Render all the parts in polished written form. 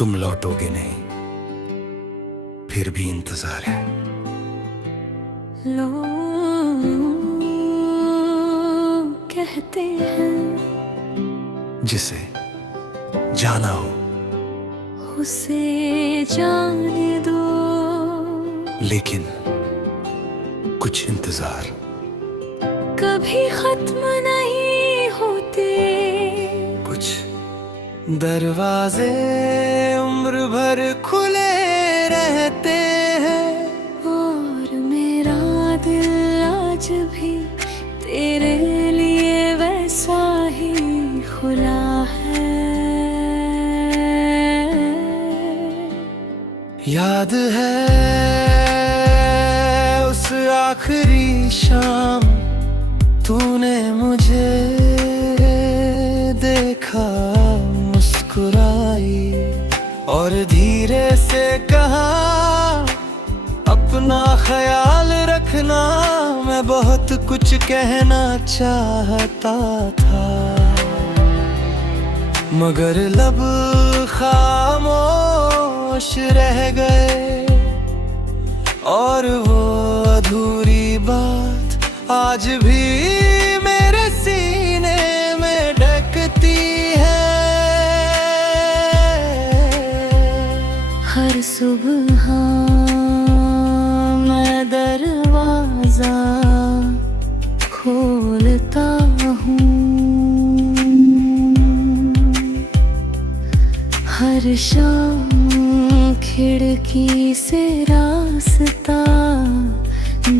तुम लौटोगे नहीं, फिर भी इंतजार है। लोग कहते हैं जिसे जाना हो उसे जाने दो, लेकिन कुछ इंतजार कभी खत्म नहीं होते। कुछ दरवाजे उम्र भर खुले रहते हैं, और मेरा दिल आज भी तेरे लिए वैसा ही खुला है। याद है उस आखिरी शाम तूने मुझे देखा, मुस्कुराई और धीरे से कहा अपना ख्याल रखना। मैं बहुत कुछ कहना चाहता था, मगर लब खामोश रह गए, और वो अधूरी बात आज भी मेरे सीने में ढकती है। हर सुबह मैं दरवाजा खोलता हूँ, हर शाम खिड़की से रास्ता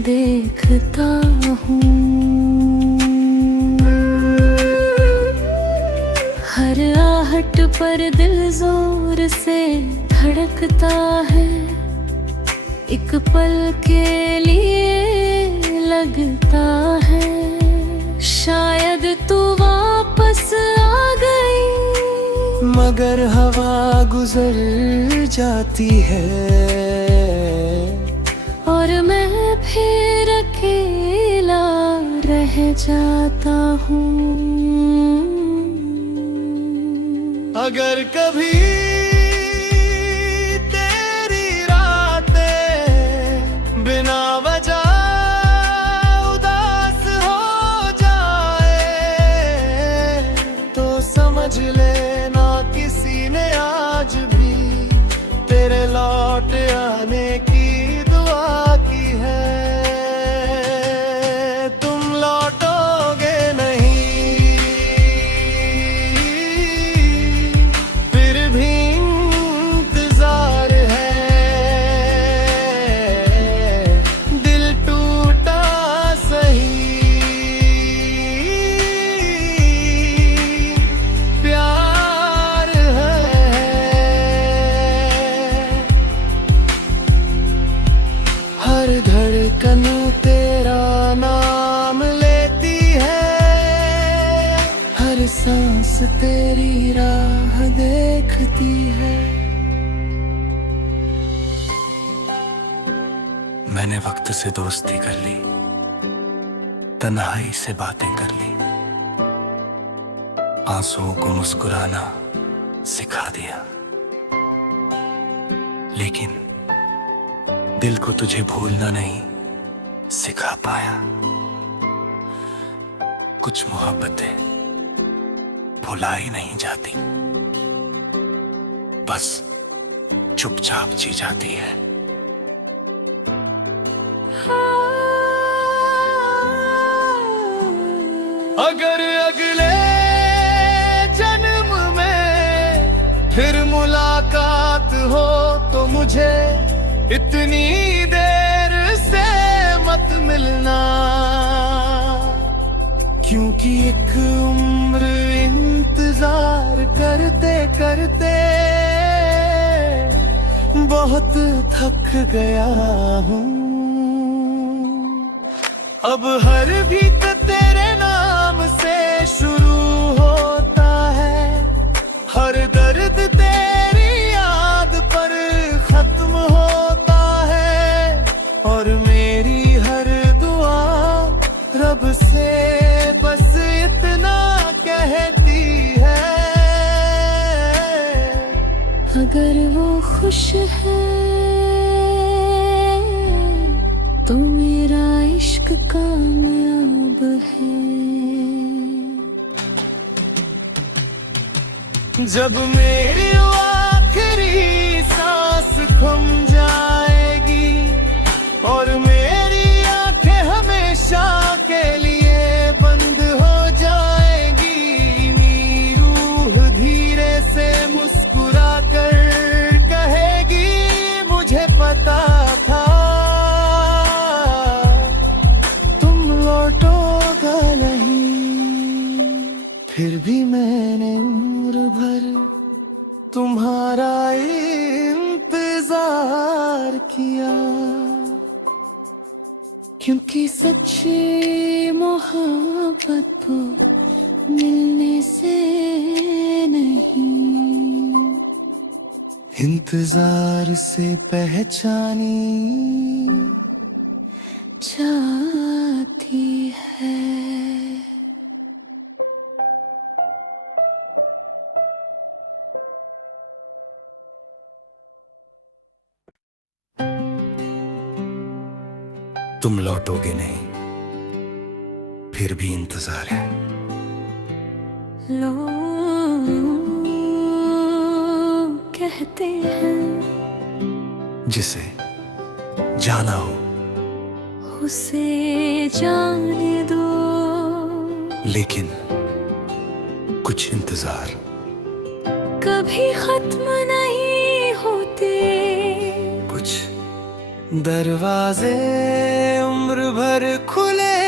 देखता हूँ। हर आहट पर दिल जोर से धड़कता है, एक पल के लिए लगता है शायद तू वापस आ गई, मगर हवा गुजर जाती है और मैं फिर अकेला रह जाता हूँ। अगर कभी तेरी रातें बिना वजह उदास हो जाए, तो समझ लेना किसी ने आज भी तेरे लौट आने की दुआ की है। तुम लौटोगे नहीं, फिर भी इंतजार है। दिल टूटा सही, प्यार है। हर धड़कन तेरा नाम लेती है, हर सांस तेरी राह देखती है। मैंने वक्त से दोस्ती कर ली, तन्हाई से बातें कर ली, आंसुओं को मुस्कुराना सिखा दिया, लेकिन दिल को तुझे भूलना नहीं सिखा पाया। कुछ मोहब्बतें भुलाई नहीं जाती, बस चुपचाप जी जाती है। अगर अगले जन्म में फिर मुलाकात हो तो मुझे इतनी देर से मत मिलना, क्योंकि एक उम्र इंतजार करते करते बहुत थक गया हूँ। अब हर भीत तेरे नाम से शुरू होता है, हर दर्द तेरी याद पर खत्म होता है, और मेरी हर दुआ रब से बस इतना कहती है, अगर वो खुश है तो मेरा इश्क कामयाब है। जब मेरी आखिरी सांस थम जाएगी और मेरी आंखें हमेशा के लिए बंद हो जाएगी, मेरी रूह धीरे से मुस्कुरा कर कहेगी मुझे पता था तुम लौटोगा नहीं। फिर भी मैंने उम्र भर तुम्हारा इंतजार किया, क्योंकि सच्ची मोहब्बत तो मिलने से नहीं, इंतजार से पहचानी जाती है। तुम लौटोगे नहीं, फिर भी इंतजार है। लोग कहते हैं जिसे जाना हो उसे जाने दो, लेकिन कुछ इंतजार कभी खत्म नहीं होते। कुछ दरवाजे उम्र भर खुले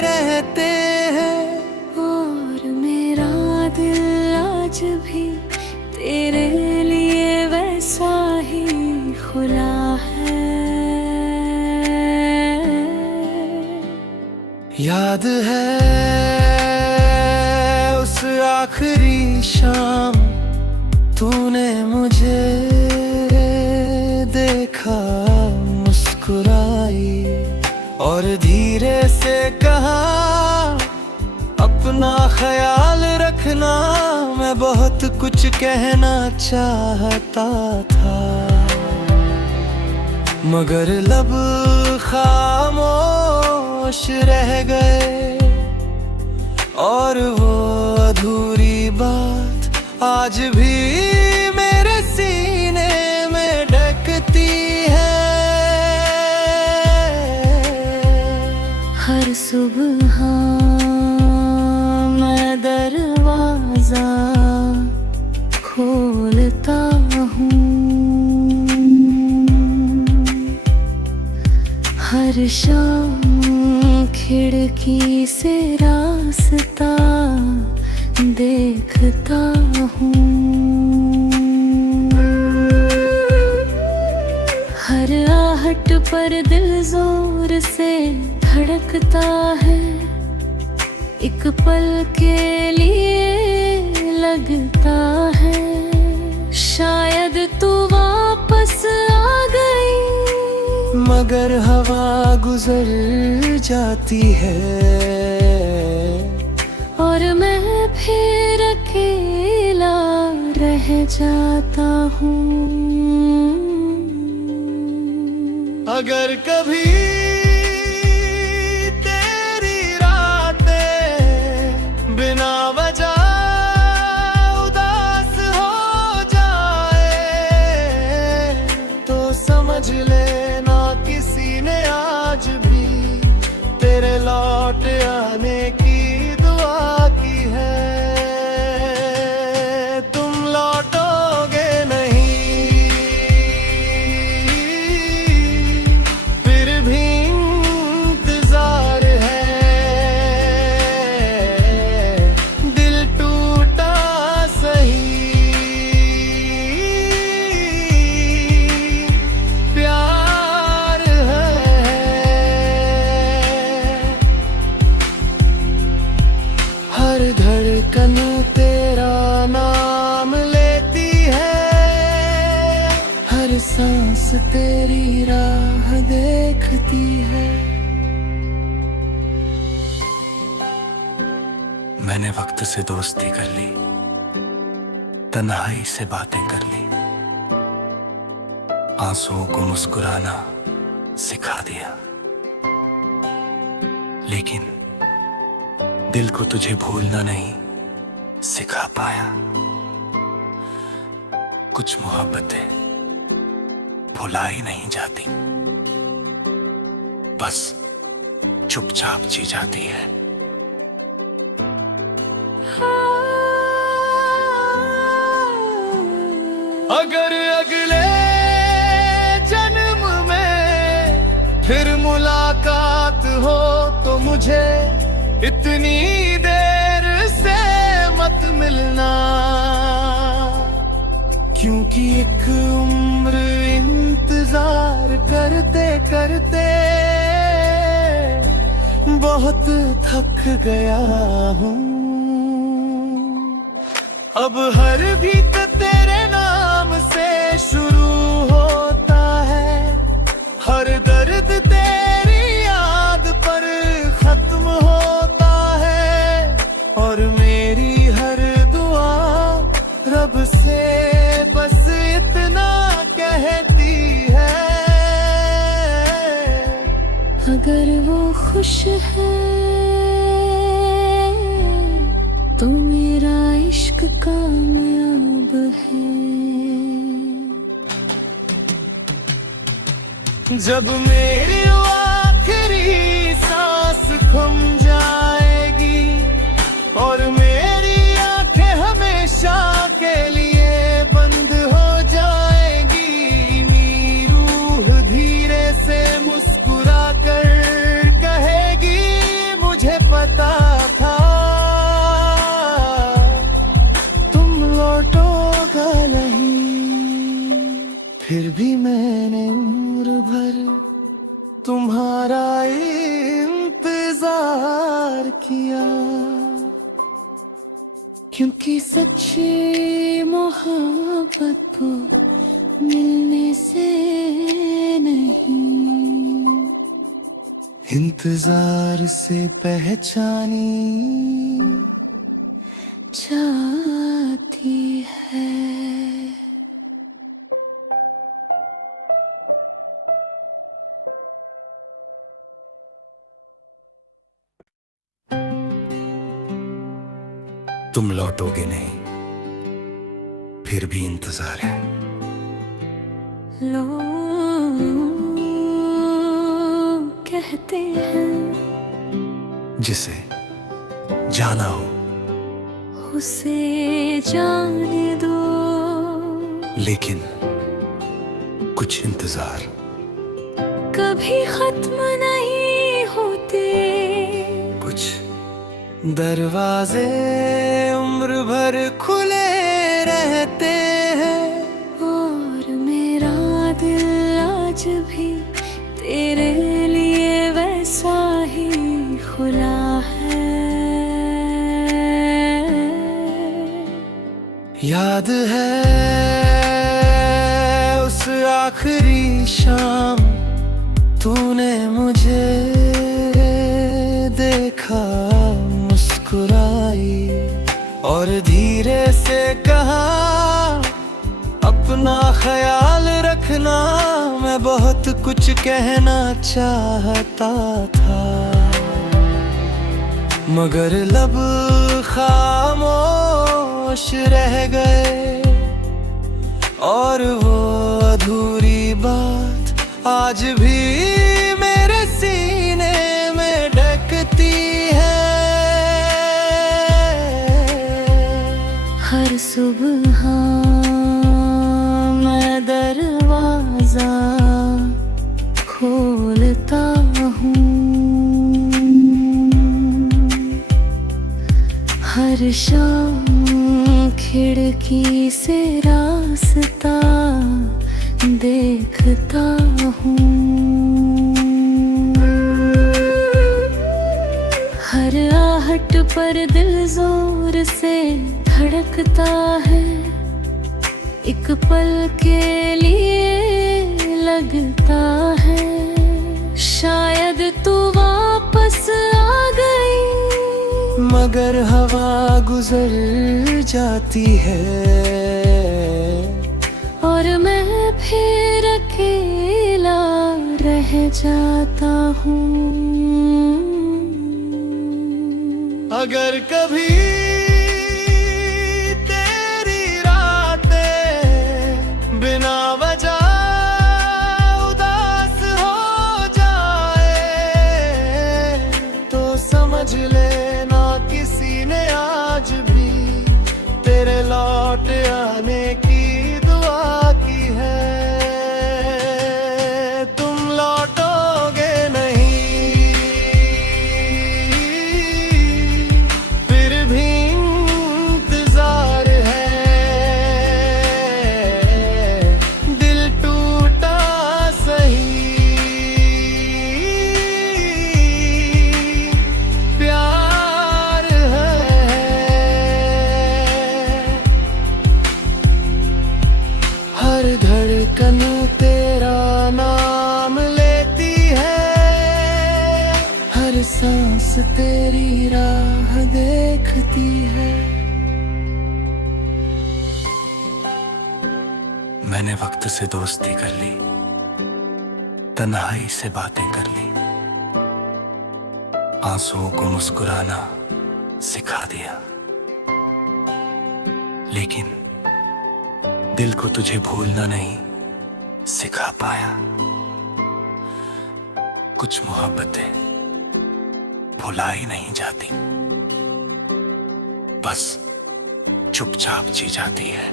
रहते हैं, और मेरा दिल आज भी तेरे लिए वैसा ही खुला है। याद है उस आखिरी शाम तूने मुझे देखा, मुस्कुराई और धीरे से कहा अपना ख्याल रखना। मैं बहुत कुछ कहना चाहता था मगर लब खामोश रह गए, और वो अधूरी बात आज भी मेरे सीने में ढकती है। हर सुबह मैं दरवाजा खोलता हूँ, हर शाम खिड़की से रास्ता देखता हूँ, हर आहट पर दिल जोर से धड़कता है, एक पल के लिए लगता है शायद तू वापस आ गई, मगर हवा गुजर जाती है और मैं फिर अकेला रह जाता हूँ। अगर कभी तेरी रातें बिना वजह उदास हो जाए तो समझ लेना किसी ने आज भी तेरे लौट आने की दुआ की है। तुम लौटोगे नहीं, फिर भी इंतजार है। दिल टूटा सही, प्यार है। हर धड़कन तेरा नाम लेती है, हर सांस तेरी राह देखती है। मैंने वक्त से दोस्ती कर ली, तन्हाई से बातें कर ली, आंसुओं को मुस्कुराना सिखा दिया, लेकिन दिल को तुझे भूलना नहीं सिखा पाया। कुछ मोहब्बतें भुलाई नहीं जाती, बस चुपचाप जी जाती है। अगर अगले जन्म में फिर मुलाकात हो तो मुझे इतनी देर से मत मिलना, क्योंकि एक उम्र इंतजार करते करते बहुत थक गया हूँ। अब हर भीख तेरे नाम से शुरू होता है, हर दर्द तेरी याद पर खत्म होता है, और मेरी हर दुआ रब से बस इतना कहती है, अगर वो खुश है तो मेरा इश्क कामयाब है। जब मेरी आखिरी सांस थम जाएगी और मेरी आंखें हमेशा के लिए बंद हो जाएगी, मेरी रूह धीरे से मुस्कुरा कर कहेगी मुझे पता था तुम लौटोगा नहीं, फिर भी मैंने उम्र भर तुम्हारा इंतजार किया, क्योंकि सच्ची मोहब्बत तो मिलने से नहीं, इंतजार से पहचानी जाती है। तुम लौटोगे नहीं, फिर भी इंतजार है। लोग कहते हैं जिसे जाना हो उसे जाने दो, लेकिन कुछ इंतजार कभी खत्म नहीं होते, कुछ दरवाजे उम्र भर खुले रहते हैं, और मेरा दिल आज भी तेरे लिए वैसा ही खुला है। याद है उस आखिरी शाम तूने मुझे देखा, मुस्कुराई और धीरे से कहा अपना ख्याल रखना, मैं बहुत कुछ कहना चाहता था मगर लब खामोश रह गए, और वो अधूरी बात आज भी मेरे सीने में ढकती है। हर सुबह मैं दरवाजा खोलता हूँ, हर शाम खिड़की से रास्ता देखता हूँ, हर आहट पर दिल जोर से धड़कता है, एक पल के लिए लगता है शायद तू वापस आ गई, मगर हवा गुजर जाती है और मैं फिर अकेला रह जाता हूँ। अगर कभी तेरी रातें बिना वजह उदास हो जाए तो समझ लेना किसी ने आज भी तेरे लौट आने की दुआ की है। तुम लौटोगे नहीं, फिर भी इंतजार है। दिल टूटा सही, प्यार है। हर धड़कन तेरा नाम लेती है, हर सांस तेरी राह देखती है। मैंने वक्त से दोस्ती कर ली, तन्हाई से बातें कर ली, आंसुओं को मुस्कुराना सिखा दिया। लेकिन दिल को तुझे भूलना नहीं सिखा पाया। कुछ मोहब्बतें भुलाई नहीं जाती, बस चुपचाप जी जाती है।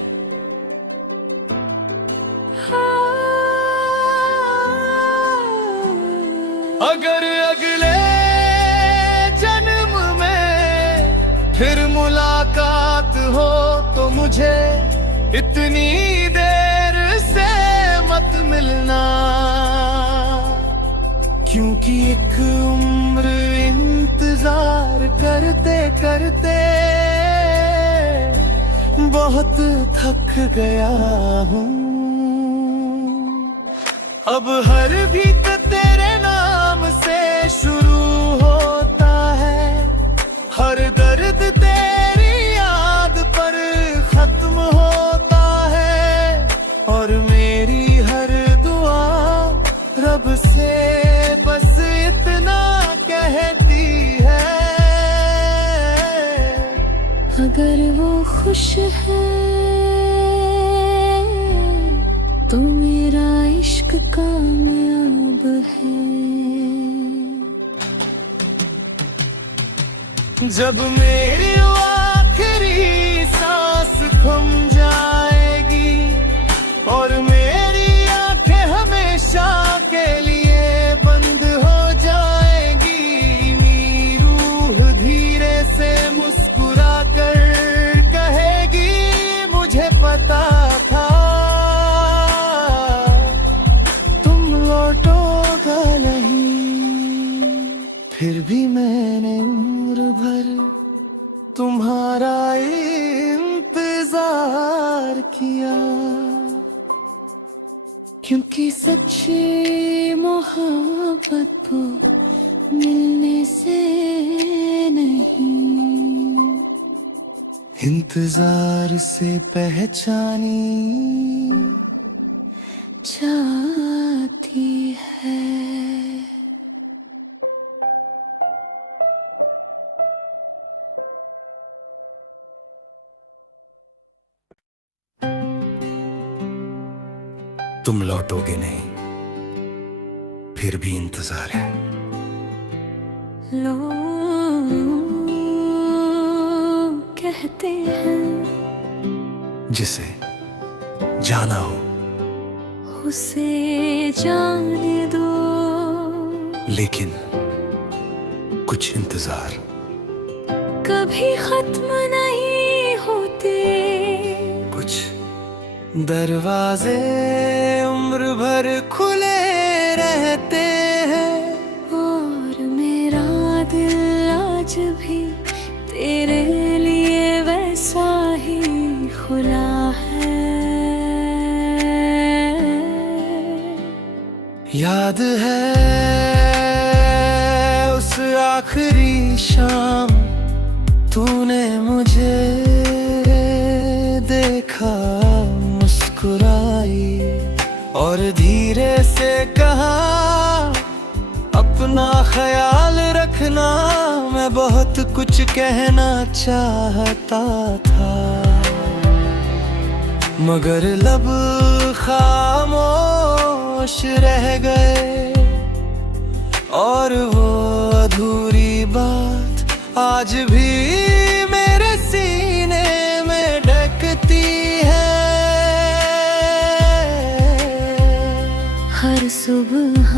अगर अगले जन्म में फिर मुलाकात हो तो मुझे इतनी देर से मत मिलना, क्योंकि एक उम्र इंतजार करते करते बहुत थक गया हूँ। अब हर भीत तेरे नाम से शुरू होता है, हर दर्द तेरी याद पर खत्म होता है, और मेरी हर दुआ रब से बस इतना कहती है। अगर वो खुश है तो मेरा इश्क कामयाब है। जब मेरी आखिरी सांस थम जाएगी और मेरी आंखें हमेशा के लिए बंद हो जाएगी, मेरी रूह धीरे से मुस्कुरा कर कहेगी मुझे पता था तुम लौटोगा नहीं। फिर भी मैंने उम्र भर तुम्हारा इंतजार किया, क्योंकि सच्ची मोहब्बत तो मिलने से नहीं, इंतजार से पहचानी जाती है। तुम लौटोगे नहीं, फिर भी इंतजार है। लोग कहते हैं जिसे जाना हो उसे जाने दो, लेकिन कुछ इंतजार कभी खत्म नहीं होते। कुछ दरवाजे उम्र भर खुले रहते हैं, और मेरा दिल आज भी तेरे लिए वैसा ही खुला है। याद है उस आखिरी शाम तूने मुझे देखा, मुस्कुराई और धीरे कहा अपना ख्याल रखना, मैं बहुत कुछ कहना चाहता था, मगर लब खामोश रह गए, और वो अधूरी बात आज भी मेरे सीने में ढकती है। हर सुबह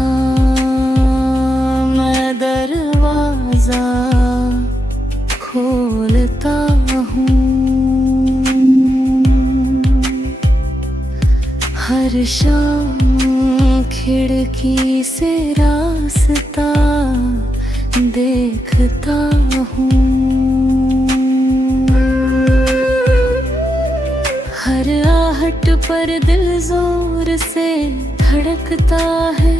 मैं दरवाजा खोलता हूँ, हर शाम खिड़की से रास्ता देखता हूँ, हर आहट पर दिल जोर से धड़कता है,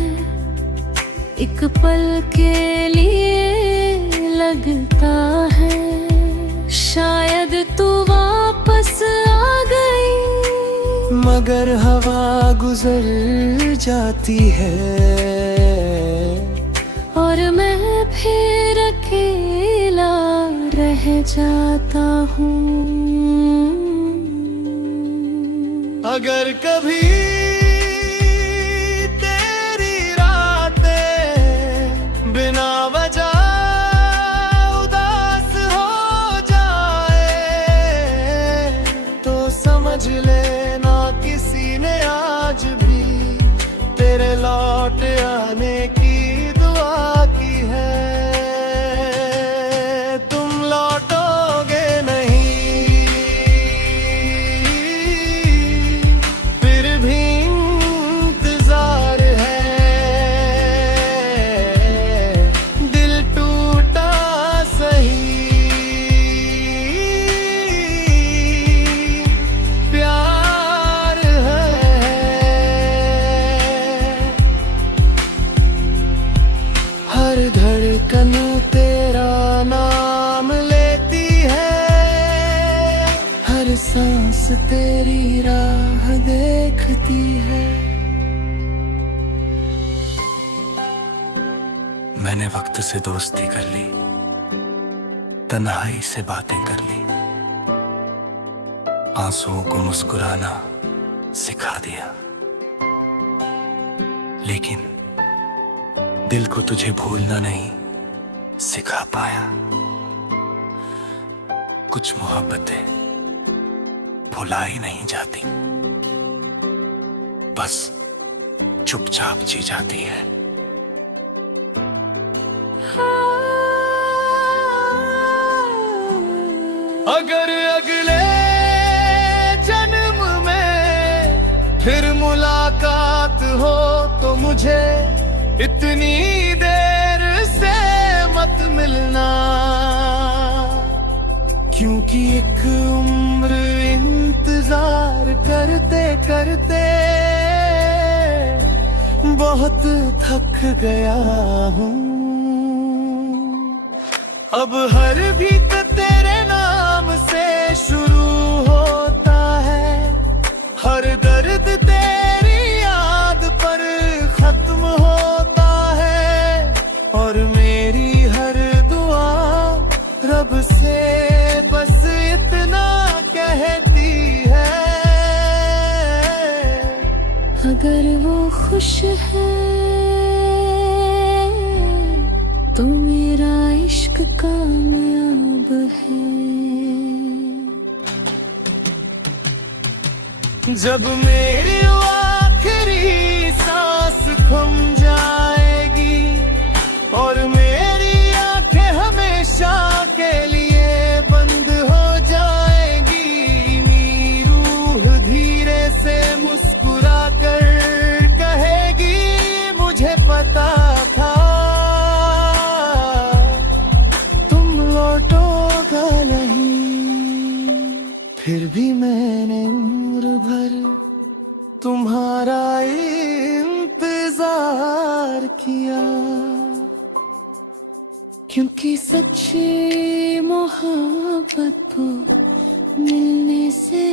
एक पल के लिए लगता है, शायद तू वापस आ गई, मगर हवा गुजर जाती है, और मैं फिर अकेला रह जाता हूँ। अगर कभी तेरी रातें बिना वजह उदास हो जाए, तो समझ लेना किसी ने आज भी तेरे लौट आने की दुआ की है। तुम लौटोगे नहीं, फिर भी इंतजार है, दिल टूटा सही, प्यार है। हर धड़कन तेरा नाम लेती है, हर सांस तेरी राह देखती है। मैंने वक्त से दोस्ती कर ली, तन्हाई से बातें कर ली, आंसुओं को मुस्कुराना सिखा दिया, लेकिन दिल को तुझे भूलना नहीं सिखा पाया। कुछ मोहब्बतें भुलाई नहीं जाती, बस चुपचाप जी जाती है। अगर अगले जन्म में फिर मुलाकात हो तो मुझे इतनी देर से मत मिलना, क्योंकि एक उम्र इंतजार करते करते बहुत थक गया हूँ। अब हर भीत तेरे नाम से शुरू होता है, हर दर्द तेरी याद पर खत्म होता है, और मेरी हर दुआ रब से बस इतना कहती है, अगर वो खुश है तो मेरा इश्क कामयाब है। जब मेरी आखिरी सांस थम जाएगी और मेरी आंखें हमेशा के लिए बंद हो जाएगी, मेरी रूह धीरे से मुस्कुरा कर कहेगी, मुझे पता था तुम लौटोगा नहीं, फिर भी मैंने उम्र भर तुम्हारा इंतजार किया, क्योंकि सच्ची मोहब्बत को मिलने से